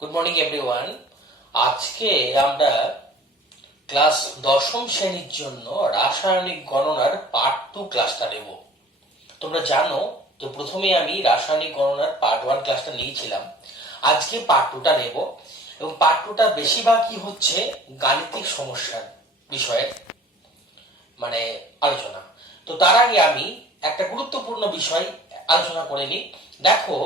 Good morning everyone. আজকে আমরা class দশম শ্রেণীর জন্য রাসায়নিক গণনার পার্ট 2 ক্লাসটা নেব। তোমরা জানো যে প্রথমে আমি রাসায়নিক গণনার পার্ট 1 ক্লাসটা নিয়েছিলাম। আজকে পার্ট 2টা নেব এবং পার্ট 2টা বেশিরভাগই হচ্ছে গাণিতিক সমস্যার বিষয়ে আলোচনা। তো তার আগে আমি একটা গুরুত্বপূর্ণ বিষয় আলোচনা করে নিই। দেখো,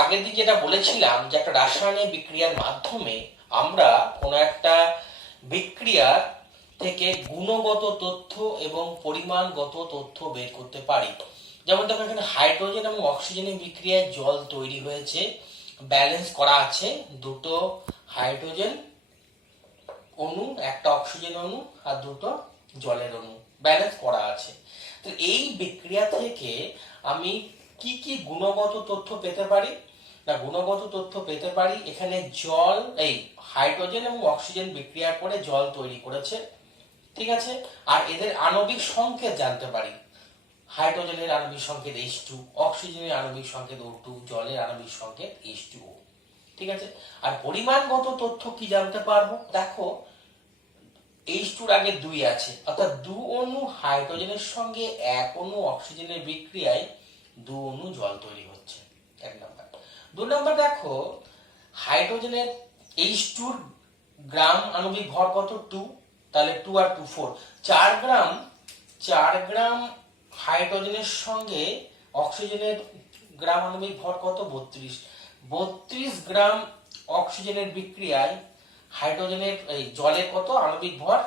আগের দিন যেটা বলেছিলাম যে একটা রাসায়নিক বিক্রিয়ার মাধ্যমে আমরা কোনো একটা বিক্রিয়া থেকে গুণগত তথ্য এবং পরিমাণগত তথ্য বের করতে পারি। যেমন দেখো, এখানে হাইড্রোজেন এবং অক্সিজেনের বিক্রিয়ায় জল তৈরি হয়েছে, ব্যালেন্স করা আছে দুটো হাইড্রোজেন অণু, একটা অক্সিজেন অণু আর দুটো জলের অণু ব্যালেন্স করা আছে। তো এই বিক্রিয়া থেকে আমি কি কি গুণগত তথ্য পেতে পারি? না, গুণগত তথ্য পেতে পারি এখানে জল, এই হাইড্রোজেন এবং অক্সিজেন বিক্রিয়া করে জল তৈরি করেছে, ঠিক আছে। আর এদের আণবিক সংকেত জানতে পারি। হাইড্রোজেনের আণবিক সংকেত H2, অক্সিজেনের আণবিক সংকেত O2, জলের আণবিক সংকেত H2O, ঠিক আছে। আর পরিমাণগত তথ্য কি জানতে পারবো? দেখো, H2-র আগে 2 আছে, অর্থাৎ 2 অণু হাইড্রোজেনের সঙ্গে 1 অণু অক্সিজেনের বিক্রিয়ায় 2 অণু জল তৈরি হচ্ছে, 1 নাম্বার। 2 নাম্বার, দেখো হাইড্রোজেনের H2-র গ্রাম আণবিক ভর কত? 2, তাহলে 2 আর 2 4, 4 গ্রাম হাইড্রোজেনের সঙ্গে অক্সিজেনের গ্রাম আণবিক ভর কত? 32 গ্রাম অক্সিজেনের বিক্রিয়ায় হাইড্রোজেনের জলের কত আণবিক ভর?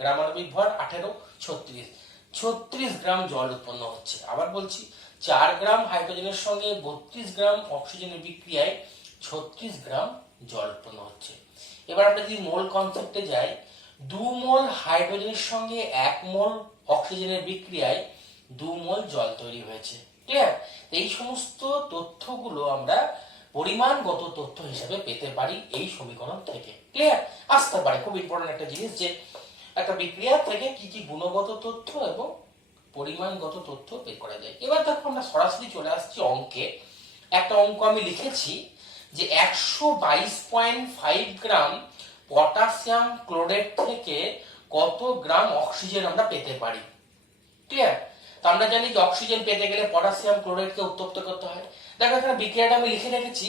গ্রাম আণবিক ভর 18, 36 গ্রাম জল উৎপন্ন হচ্ছে। আবার বলছি, 4 গ্রাম হাইড্রোজেনের সঙ্গে 32 গ্রাম অক্সিজেনের বিক্রিয়ায় 36 গ্রাম জল উৎপন্ন হচ্ছে। এবার আমরা যদি মোল কনসেপ্টে যাই, 2 মোল হাইড্রোজেনের সঙ্গে 1 মোল অক্সিজেনের বিক্রিয়ায় 2 মোল জল তৈরি হয়েছে। ক্লিয়ার? এই সমস্ত তথ্যগুলো আমরা পরিমাণগত তথ্য হিসেবে পেতে পারি এই সমীকরণ থেকে। ক্লিয়ার? আসতে পারে খুব ইম্পর্টেন্ট একটা জিনিস, যে একটা বিক্রিয়া থেকে কি কি গুণগত তথ্য এবং পরিমাণগত তথ্য বের করা যায়। এবার দেখো, আমরা সরাসরি চলে আসছি অঙ্কে। একটা অঙ্ক আমি লিখেছি যে 122.5 গ্রাম পটাশিয়াম ক্লোরেট থেকে কত গ্রাম অক্সিজেন আমরা পেতে পারি। ক্লিয়ার? তো আমরা জানি যে অক্সিজেন পেতে গেলে পটাশিয়াম ক্লোরাইডকে উত্তপ্ত করতে হয়। দেখো, এখানে বিক্রিয়াটা আমি লিখে রেখেছি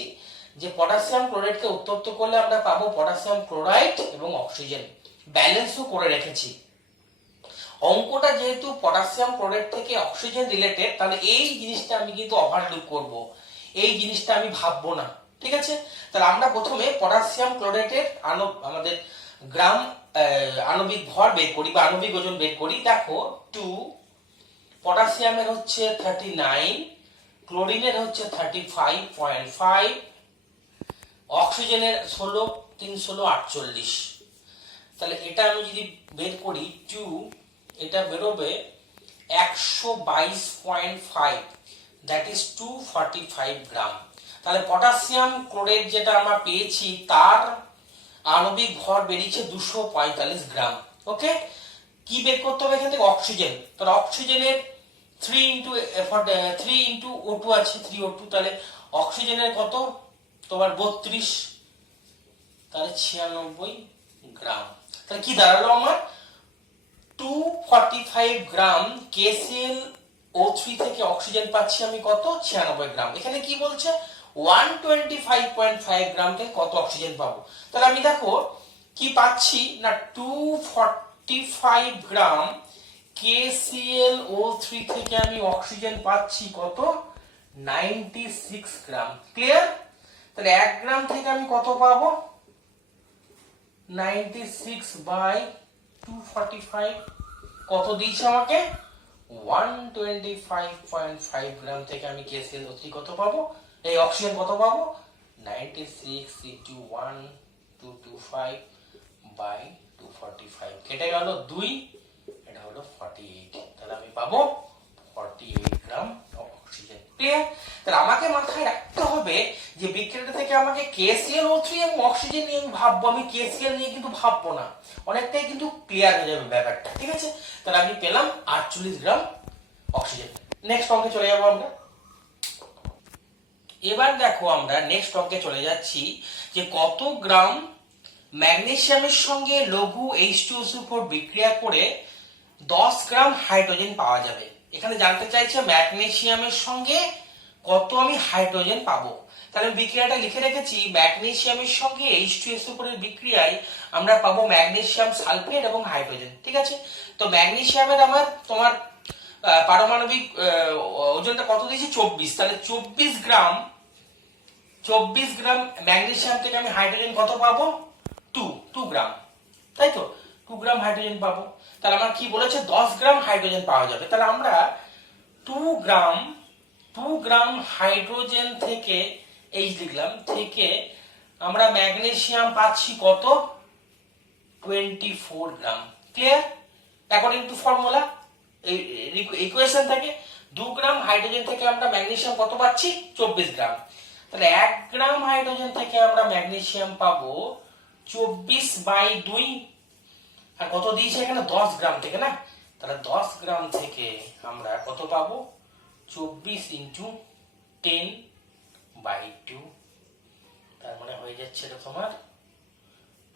যে পটাশিয়াম ক্লোরাইডকে উত্তপ্ত করলে আমরা পাবো পটাশিয়াম ক্লোরাইড এবং অক্সিজেন। ব্যালেন্সও করে রেখেছি। অঙ্কটা যেহেতু পটাশিয়াম ক্লোরাইড থেকে অক্সিজেন রিলেটেড, তাহলে এই জিনিসটা আমি কিন্তু ওভারলুক করব, এই জিনিসটা আমি ভাববো না, ঠিক আছে। তাহলে আমরা প্রথমে পটাশিয়াম ক্লোরাইডের আমাদের গ্রাম আণবিক ভর বের করি বা আণবিক ওজন বের করি। দেখো, 2, পটাশিয়ামের হচ্ছে 39, ক্লোরিনের হচ্ছে 35.5, অক্সিজেনের 16, 3 16 48। তাহলে এটা আমি যদি বের করি 2, এটা বেরোবে 122.5, দ্যাট ইজ 245 গ্রাম। তাহলে পটাশিয়াম ক্লোরাইড যেটা আমরা পেয়েছি তার আণবিক ভর বেরিয়েছে 245 গ্রাম। ওকে, কি বের করতে হবে এখান থেকে? অক্সিজেন। তাহলে অক্সিজেনের 3 ইন্টু O2 আছে, 3 O2, তাহলে অক্সিজেনের কত তোমার 32, তাহলে 96 গ্রাম। তাহলে কি দাঁড়ালো আমার? 245 গ্রাম KClO3 থেকে অক্সিজেন পাচ্ছি আমি কত? 96 গ্রাম। এখানে কি বলছে? 125.5 গ্রাম থেকে কত অক্সিজেন পাবো। তাহলে আমি দেখো কি পাচ্ছি না, 245 গ্রাম KClO3 থেকে আমি অক্সিজেন পাচ্ছি কত? 96 গ্রাম। ক্লিয়ার? তাহলে 1 গ্রাম থেকে আমি কত পাবো? 96/245 কত দিয়েছে আমাকে? 125.5 গ্রাম থেকে আমি KClO3 কত পাবো? এই অক্সিজেন কত পাবো? 96 into 1225/245 কেটে গেল 2, এটা হলো 48। তাহলে আমি পাবো 48 গ্রাম অক্সিজেন। ক্লিয়ার? তাহলে আমাকে মাথায় রাখতে হবে যে বিক্রিয়াটা থেকে আমাকে KClO3 এবং অক্সিজেন নিয়ে আমি ভাববো, আমি KCl নিয়ে কিন্তু ভাববো না। অনেকটাই কিন্তু ক্লিয়ার হয়ে যাবে ব্যাপারটা, ঠিক আছে। তাহলে আমি পেলাম 48 গ্রাম অক্সিজেন। নেক্সট অঙ্কে চলে যাবো আমরা। এবার দেখো আমরা নেক্সট অঙ্কে চলে যাচ্ছি যে কত গ্রাম ম্যাগনেসিয়ামের সঙ্গে লঘু H2SO4 বিক্রিয়া করে 10 গ্রাম হাইড্রোজেন পাওয়া যাবে। এখানে জানতে চাইছে ম্যাগনেসিয়ামের সঙ্গে কত আমি হাইড্রোজেন পাবো। তাহলে বিক্রিয়াটা লিখে রেখেছি, ম্যাগনেসিয়ামের সঙ্গে H2SO4 এর বিক্রিয়ায় আমরা পাবো ম্যাগনেসিয়াম সালফেট এবং হাইড্রোজেন। ঠিক আছে, তো ম্যাগনেসিয়ামের আমার তোমার পারমাণবিক ওজনটা কত দিয়েছি 24, তাহলে 24 গ্রাম ম্যাগনেসিয়াম থেকে আমি হাইড্রোজেন কত পাবো 2 গ্রাম, তাই তো 2 গ্রাম হাইড্রোজেন পাবো। তাহলে আমার কি বলেছে 10 গ্রাম হাইড্রোজেন পাওয়া যাবে। তাহলে আমরা 2 গ্রাম হাইড্রোজেন থেকে এইচ লিখলাম, থেকে আমরা ম্যাগনেসিয়াম পাচ্ছি কত 24 gram. Clear? According to formula equation থেকে 2 গ্রাম হাইড্রোজেন থেকে আমরা ম্যাগনেসিয়াম কত পাচ্ছি 24 গ্রাম। তাহলে 1 গ্রাম হাইড্রোজেন থেকে আমরা ম্যাগনেসিয়াম পাবো 24/2, আর কত দিয়েছে এখানে 10 গ্রাম থেকে না, তাহলে 10 গ্রাম থেকে আমরা কত পাবো 24 × 10/2, তার মানে হয়ে যাচ্ছে তোমার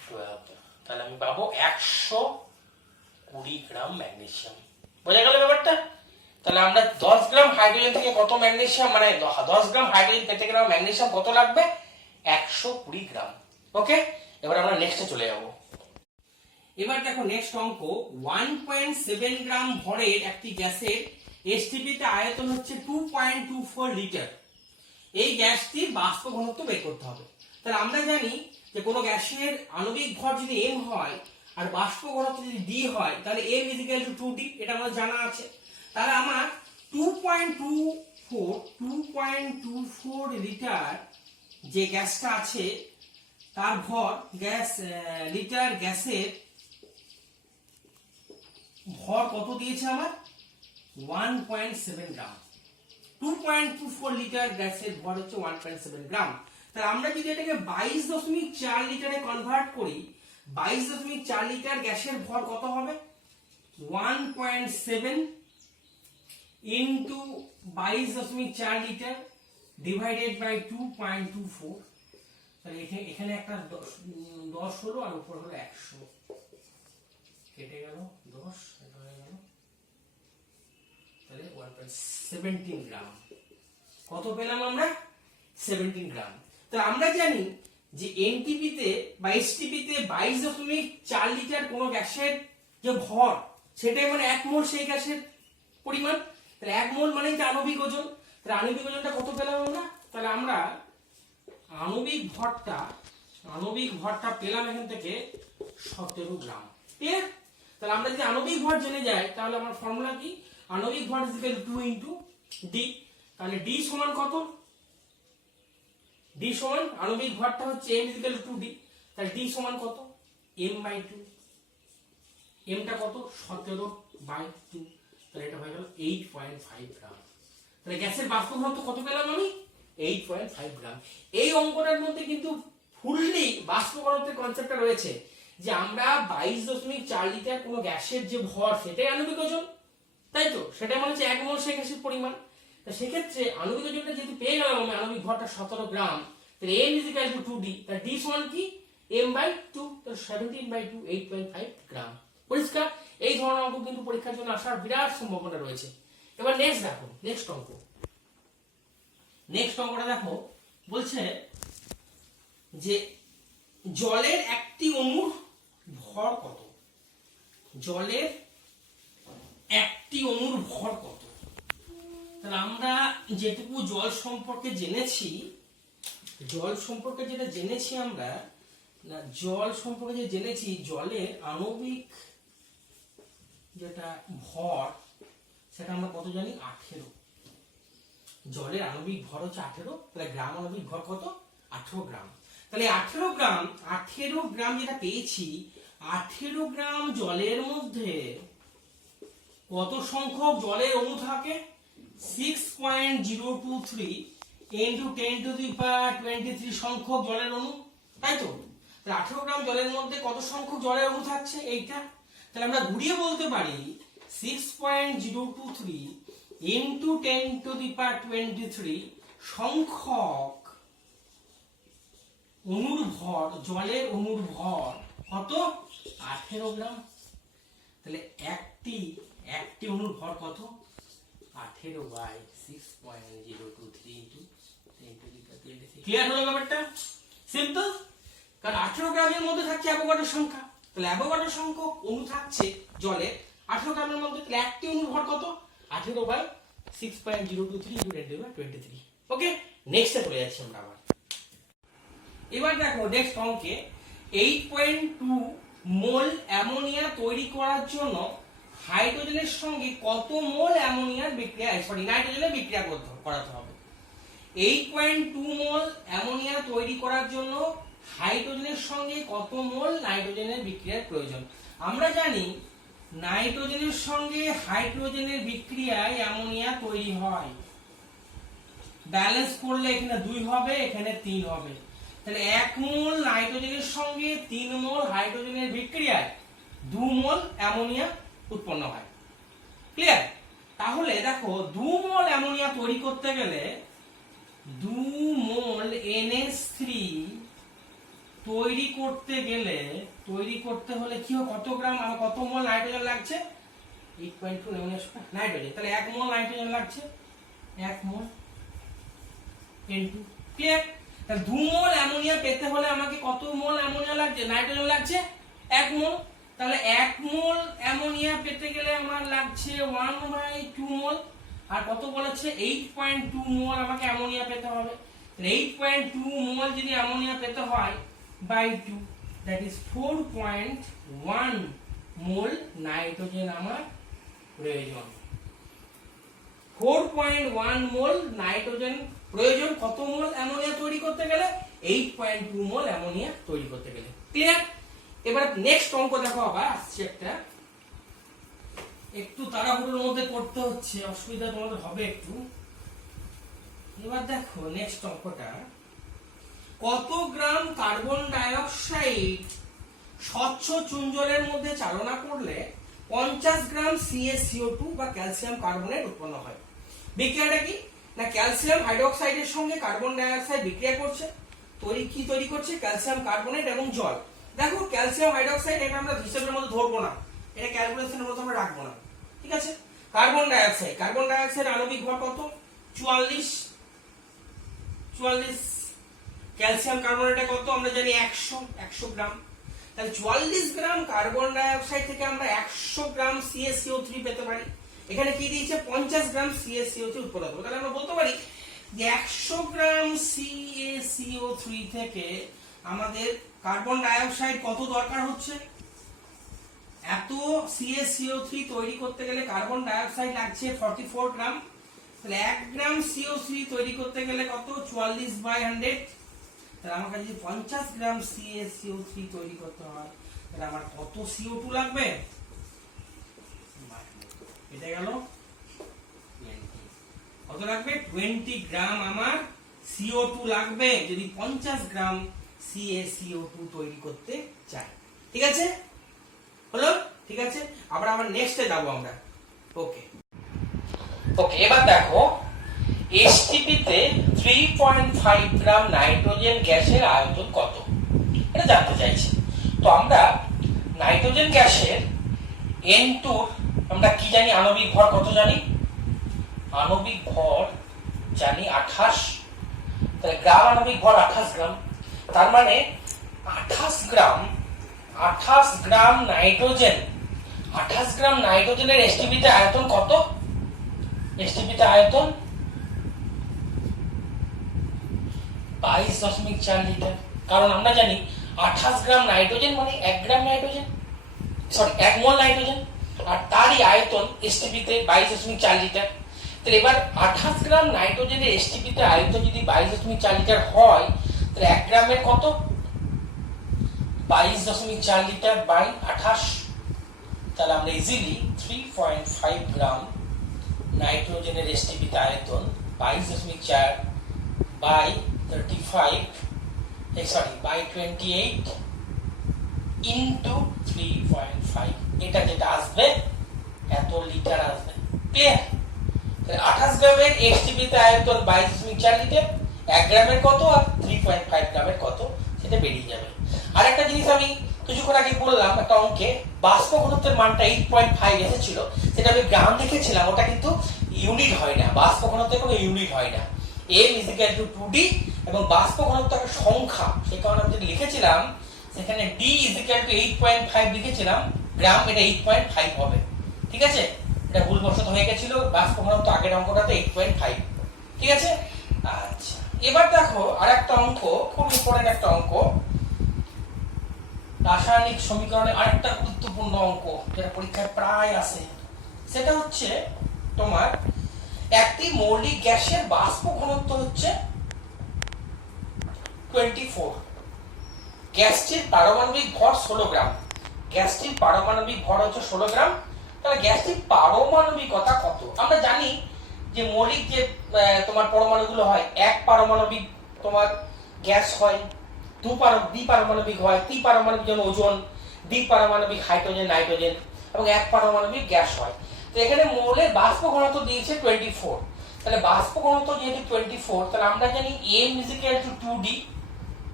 12। তাহলে আমি পাবো 120 গ্রাম ম্যাগনেসিয়াম। বোঝা গেল ব্যাপারটা? তাহলে আমরা 10 গ্রাম হাইড্রোজেন থেকে কত ম্যাগনেসিয়াম, মানে 10 গ্রাম হাইড্রোজেন পেতে গেলে ম্যাগনেসিয়াম কত লাগবে 120 গ্রাম। ওকে, এবার আমরা নেক্সটে চলে যাব। এবার দেখো নেক্সট অঙ্ক, 1.7 গ্রাম ভরের একটি গ্যাসের এসটিপি তে আয়তন হচ্ছে 2.24 লিটার। এই গ্যাসটির বাষ্প ঘনত্ব বের করতে হবে। তাহলে আমরা জানি যে কোনো গ্যাসের আণবিক ভর যদি m হয় আর বাষ্প ঘনত্ব যদি d হয়, তাহলে m = 2d, এটা আমাদের জানা আছে। তাহলে আমার 2.24 লিটার যে গ্যাসটা আছে তার ভর লিটার গ্যাসের ভর কত দিয়েছে আমার 1.7 গ্রাম। 2.24 লিটার গ্যাসের ভর হচ্ছে 1.7 গ্রাম। তাহলে আমরা যদি এটাকে 22.4 লিটারে কনভার্ট করি, 22.4 লিটার গ্যাসের ভর কত হবে 1.7 into 22.4 লিটার ডিভাইডেড বাই 2.24। তাহলে এখানে একটা 10 হলো আর উপর হলো 100, কেটে গেল 10, এটা হয়ে গেল তাহলে 1.17 গ্রাম। কত পেলাম আমরা 17 গ্রাম। তাহলে আমরা জানি যে এনটিপি তে বা এসটিপি তে 22.4 লিটার কোন গ্যাসের যে ভর সেটাই মানে 1 মোল সেই গ্যাসের পরিমাণ। তাহলে 1 মোল মানে যে আণবিক ওজন। তাহলে আণবিক ওজনটা কত পেলাম আমরা? তাহলে আমরা আণবিক ভরটা পেলাম এখান থেকে 17 গ্রাম। ঠিক আছে? তাহলে আমরা যদি আণবিক ভর জেনে যাই তাহলে আমার ফর্মুলা কি, আণবিক ভর = 2 × d। তাহলে d সমান কত, d সমান আণবিক ভরটা হচ্ছে m = 2d, তাহলে d সমান কত m/2, mটা কত 17/2, তাহলে এটা হয়ে গেল 8.5 গ্রাম। তাহলে গ্যাসের বাষ্প ঘনত্ব কত পেলাম আমি 8.5 গ্রাম। এই অঙ্কটার মধ্যে কিন্তু ফুললি বাষ্প ঘনত্বের কনসেপ্টটা রয়েছে যে আমরা 22.4 লিটার কোন গ্যাসের যে ভর সেটাই আণবিক ওজন, তাই তো, সেটা মানে হচ্ছে 1 মোল সেই গ্যাসের পরিমাণ। তা সেক্ষেত্রে আণবিক ওজনটা যেহেতু পেয়ে গেলাম আমি আণবিক ভরটা 17 গ্রাম, তাহলে m = 2d, তাহলে d সমান কি m/2, তাহলে 17/2 8.5 গ্রাম। পরিষ্কার? এই ধরনের অঙ্ক কিন্তু পরীক্ষার জন্য আসার বিরাট সম্ভাবনা রয়েছে। এবার নেক্সট দেখো, নেক্সট অঙ্কটা দেখো, বলছে যে জলের একটি অণুর ভর কত, জলের একটি অণুর ভর কত। তাহলে আমরা যেটুকু জল সম্পর্কে জেনেছি, আমরা জলের আণবিক যেটা ভর সেটা আমরা কত জানি 18। জলের আণবিক ভর হচ্ছে 18, তাহলে গ্রাম আণবিক ভর কত 18 গ্রাম। তাহলে 18 গ্রাম যেটা পেয়েছি, 18 গ্রাম জলের মধ্যে কত সংখ্যক জলের অণু থাকে 6.023 × 10⁻23 সংখ্যক জলের অণু, তাই তো। তাহলে 18 গ্রাম জলের মধ্যে কত সংখ্যক জলের অণু থাকছে এইটা। তাহলে আমরা ঘুরিয়ে বলতে পারি 6.023 × 10⁻23 সংখ্যক অণুর ভর, জলের অণুর ভর কত? 18 গ্রাম। তাহলে একটি অণুর ভর কত? 18 বাই 6.023 ইন্টু 10⁻²⁰। ক্লিয়ার হলো ব্যাপারটা? সিম্পল। কারণ 18 গ্রামের মধ্যে থাকছে অ্যাভোগাড্রো সংখ্যা, তাহলে অ্যাভোগাড্রো সংখ্যক অণু থাকছে জলে 18 গ্রামের মধ্যে, তাহলে একটি অণুর ভর কত? 18 বাই 6.023 ইন্টু 10⁻²⁰। ওকে, নেক্সটে চলে যাচ্ছি আমরা আবার। এবার দেখো নেক্সট অঙ্কে 8.2 মোল অ্যামোনিয়া তৈরি করার জন্য হাইড্রোজেনের সঙ্গে কত মোল অ্যামোনিয়ার বিক্রিয়া নাইট্রোজেনের বিক্রিয়া করাতে হবে। 8.2 মোল অ্যামোনিয়া তৈরি করার জন্য হাইড্রোজেনের সঙ্গে কত মোল নাইট্রোজেনের বিক্রিয়ার প্রয়োজন? আমরা জানি নাইট্রোজেনের সঙ্গে হাইড্রোজেনের বিক্রিয়ায় অ্যামোনিয়া তৈরি হয়। ব্যালেন্স করলে এখানে 2 হবে, এখানে 3 হবে। তাহলে 1 মোল নাইট্রোজেনের সঙ্গে 3 মোল হাইড্রোজেনের বিক্রিয়ায় 2 মোল অ্যামোনিয়া উৎপন্ন হয়। ক্লিয়ার? তাহলে দেখো 2 মোল অ্যামোনিয়া তৈরি করতে গেলে 2 মোল NH3 তৈরি করতে হলে কি কত গ্রাম কত মোল নাইট্রোজেন লাগছে? 8.2 নাইট্রোজেন। তাহলে 1 মোল নাইট্রোজেন লাগছে, 1 মোল N2। ক্লিয়ার? তাহলে 2 মোল অ্যামোনিয়া পেতে হলে আমাকে কত মোল অ্যামোনিয়া লাগছে? নাইট্রোজেন লাগছে 1 মোল। তাহলে 1 মোল অ্যামোনিয়া পেতে গেলে আমার লাগছে 1/2 মোল। আর কত বলেছে? 8.2 মোল আমাকে অ্যামোনিয়া পেতে হবে। তাহলে 8.2 মোল যদি অ্যামোনিয়া পেতে হয় by 2, that is 4.1 mole nitrogen আমার প্রয়োজন। 4.1 মোল নাইট্রোজেন প্রয়োজন কত মোল অ্যামোনিয়া তৈরি করতে গেলে? 8.2 মোল অ্যামোনিয়া তৈরি করতে গেলে। ক্লিয়ার? এবার নেক্সট অঙ্ক দেখো, আবার আসছে একটা, একটু তাড়াহুড়োর মধ্যে করতে হচ্ছে, অসুবিধা তোমাদের হবে একটু। এবার দেখো নেক্সট অঙ্কটা, কত গ্রাম কার্বন ডাই অক্সাইড স্বচ্ছ চুন জলের মধ্যে চালনা করলে 50 গ্রাম CaCO2 বা ক্যালসিয়াম কার্বনেট উৎপন্ন হয়? বিক্রিয়াটা কি না, ক্যালসিয়াম হাইড্রোক্সাইডের সঙ্গে কার্বন ডাই অক্সাইড বিক্রিয়া করছে, তৈরি করছে ক্যালসিয়াম কার্বনেট এবং জল। দেখো ক্যালসিয়াম হাইড্রোক্সাইড এটা আমরা হিসাবের মধ্যে ধরবো না, এটা ক্যালকুলেশনের মধ্যে আমরা রাখবো না, ঠিক আছে। কার্বন ডাই অক্সাইড আণবিক ভর কত? 44। ক্যালসিয়াম কার্বনেটে কত আমরা জানি? 100 গ্রাম। তাহলে 44 গ্রাম কার্বন ডাই অক্সাইড থেকে আমরা 100 গ্রাম CaCO3 পেতে পারি। এখানে কি দিয়েছে? 50 গ্রাম CaCO3 উৎপন্ন হবে। তাহলে আমরা বলতে পারি যে 100 গ্রাম CaCO3 থেকে আমাদের কার্বন ডাই অক্সাইড কত দরকার হচ্ছে? এত CaCO3 তৈরি করতে গেলে কার্বন ডাই অক্সাইড লাগছে 44 গ্রাম। তাহলে 1 গ্রাম CO3 তৈরি করতে গেলে কত? 44/100। তাহলে আমার কাছে যদি 50 গ্রাম CaCO3 তৈরি করতে হয়, তাহলে আমার কত CO2 লাগবে? এটা গেল 20। কত লাগবে? 20 গ্রাম আমার CO2 লাগবে যদি 50 গ্রাম CaCO2 তৈরি করতে চাই। ঠিক আছে? হলো? ঠিক আছে, আবার নেক্সটে যাব আমরা। ওকে, এবার দেখো এসটিপি তে 3.5 গ্রাম নাইট্রোজেন গ্যাসের আয়তন কত, এটা জানতে চাইছি। তো আমরা নাইট্রোজেন গ্যাসের N2 আমরা কি জানি? আণবিক ভর কত জানি? আণবিক ভর জানি 28। তাহলে গ্রাম আণবিক ভর 28 গ্রাম। তার মানে 28 গ্রাম নাইট্রোজেনের এসটিপি তে আয়তন কত? এসটিপি তে আয়তন 22.4 লিটার। কারণ আমরা জানি 28 গ্রাম নাইট্রোজেন মানে 1 গ্রাম নাইট্রোজেন, 1 মোল নাইট্রোজেন, আর তারই আয়তন এসটিপি তে 22.4 লিটার। তাহলে এবার 28 গ্রাম নাইট্রোজেনের এসটিপি তে আয়তন যদি 22.4 লিটার হয়, তাহলে 1 গ্রামের কত? 22.4 লিটার বাই 28। তাহলে আমরা ইজিলি 3.5 গ্রাম নাইট্রোজেনের এসটিপি তে আয়তন 22.4 বাই 28 ইন্টু 3.5, এটা যেটা আসবে এত লিটার আসবে। ক্লিয়ার? 28 গ্রামের এসটিপিতে আয়তন 22.4 লিটার, 1 গ্রামের কত আর 3.5 গ্রামের কত সেটা বেরিয়ে যাবে। আর একটা জিনিস আমি কিছুক্ষণ আগে বললাম একটা অঙ্কে, বাষ্প ঘনত্বের মানটা 8.5 এসেছিল, সেটা আমি গ্রাম লিখেছিলাম, ওটা কিন্তু ইউনিট হয় না, বাষ্প ঘনত্বের কোনো ইউনিট হয় না। m = 2d এবং বাষ্প ঘনত্ব একটা সংখ্যা, সেই কারণে আমি যেটা লিখেছিলাম সেখানে d = 8.5 লিখেছিলাম, গ্রাম এটা 8.5 হবে। ঠিক আছে, এটা ভুলবশত হয়ে গেছিল, বাষ্প ঘনত্ব আগের অঙ্কটাতে 8.5। ঠিক আছে, আচ্ছা এবার দেখো আরেকটা অঙ্ক, খুব ইম্পর্টেন্ট একটা অঙ্ক, রাসায়নিক সমীকরণে আরেকটা গুরুত্বপূর্ণ অঙ্ক যেটা পরীক্ষায় প্রায় আসে। সেটা হচ্ছে তোমার একটি মৌলিক গ্যাসের বাষ্প ঘনত্ব হচ্ছে 24, গ্যাসটির পারমাণবিক ভর 16 গ্রাম, গ্যাসটির পারমাণবিক ভর হচ্ছে 16 গ্রাম, তাহলে গ্যাসটির পারমাণবিকতা কত? আমরা জানি যে মৌলিক যে তোমার পরমাণুগুলো হয়, এক পারমাণবিক তোমার গ্যাস হয়, দ্বিপারমাণবিক হয়, ত্রিপারমাণবিক যেমন ওজোন, দ্বিপারমাণবিক হাইড্রোজেন নাইট্রোজেন, এবং এক পারমাণবিক গ্যাস হয়। তো এখানে মৌলের বাষ্প ঘনত্ব দিয়েছে 24, তাহলে বাষ্প ঘনত্ব যেহেতু 24, তাহলে আমরা জানি m = 2d,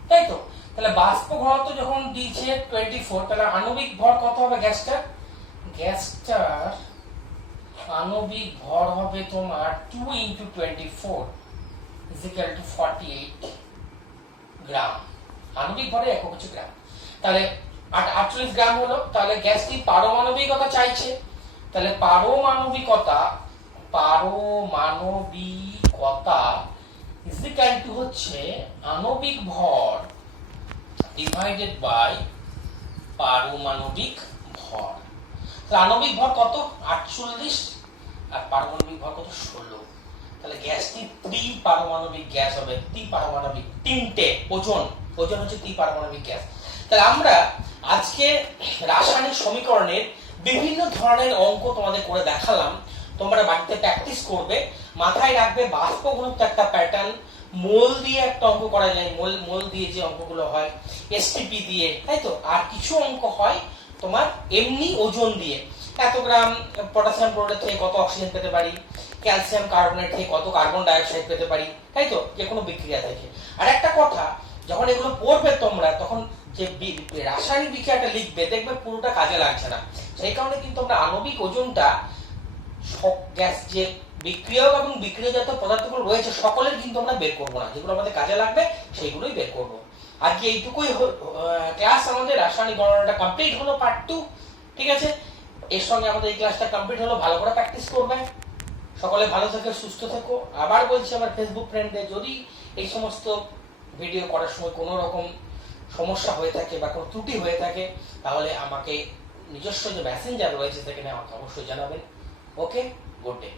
তাই তো? তাহলে বাষ্প ঘনত্ব যখন দিয়েছে 24, তাহলে আণবিক ভর কত হবে গ্যাসটার? গ্যাসটার আণবিক ভর হবে তোমার 2 × 24 = 48 গ্রাম। আণবিক ভরে একক হচ্ছে গ্রাম, তাহলে 48 গ্রাম হলো। তাহলে গ্যাসটি পারমাণবিকতা চাইছে, তাহলে পারমাণবিকতা হচ্ছে আণবিক ভর ডিভাইডেড বাই পারমাণবিক ভর। তাহলে আণবিক ভর কত? 48 আর পারমাণবিক ভর কত? 16। তাহলে গ্যাসটি ত্রিপারমাণবিক গ্যাস হবে, ত্রিপারমাণবিক, তিনটে ওজন হচ্ছে ত্রিপারমাণবিক গ্যাস। তাহলে আমরা আজকে রাসায়নিক সমীকরণের বিভিন্ন ধরনের অঙ্ক তোমাদের করে দেখালাম, তোমরা বাড়িতে প্র্যাকটিস করবে, মাথায় রাখবে বাষ্প ঘনত্ব একটা প্যাটার্ন, মোল দিয়ে একটা অঙ্ক করা যায়, মোল দিয়ে যে অঙ্কগুলো হয়, এসটিপি দিয়ে, তাই তো? আর কিছু অঙ্ক হয় তোমার এমনি ওজন দিয়ে, এত গ্রাম পটাশিয়াম ক্লোরাইড থেকে কত অক্সিজেন পেতে পারি, ক্যালসিয়াম কার্বনেট থেকে কত কার্বন ডাইঅক্সাইড পেতে পারি, তাই তো? যে কোনো বিক্রিয়া থেকে। আর একটা কথা, যখন এগুলো পড়বে তোমরা, তখন যে রাসায়নিক বিক্রিয়াটা লিখবে দেখবে পুরোটা কাজে লাগছে না, সেই কারণে কিন্তু আমরা আণবিক ওজনটা সব গ্যাস যে বিক্রিয়ক এবং বিক্রিয়াজাত পদার্থগুলো রয়েছে সকলের কিন্তু আমরা বের করবো না, যেগুলো আমাদের কাজে লাগবে সেগুলোই বের করবো। আজকে এইটুকুই ক্লাস, আমাদের রাসায়নিক গণনাটা কমপ্লিট হলো, পার্ট 2। ঠিক আছে, এর সঙ্গে আমাদের এই ক্লাসটা কমপ্লিট হলো, ভালো করে প্র্যাকটিস করবে। সকলে ভালো থেকো, সুস্থ থেকো। আবার বলছি আমার ফেসবুক ফ্রেন্ডদের, যদি এই সমস্ত ভিডিও করার সময় কোনো রকম সমস্যা হয়ে থাকে বা কোনো ত্রুটি হয়ে থাকে, তাহলে আমাকে নিজস্ব যে মেসেঞ্জার রয়েছে সেখানে আমাকে অবশ্যই জানাবেন। ওকে, গুড ডে।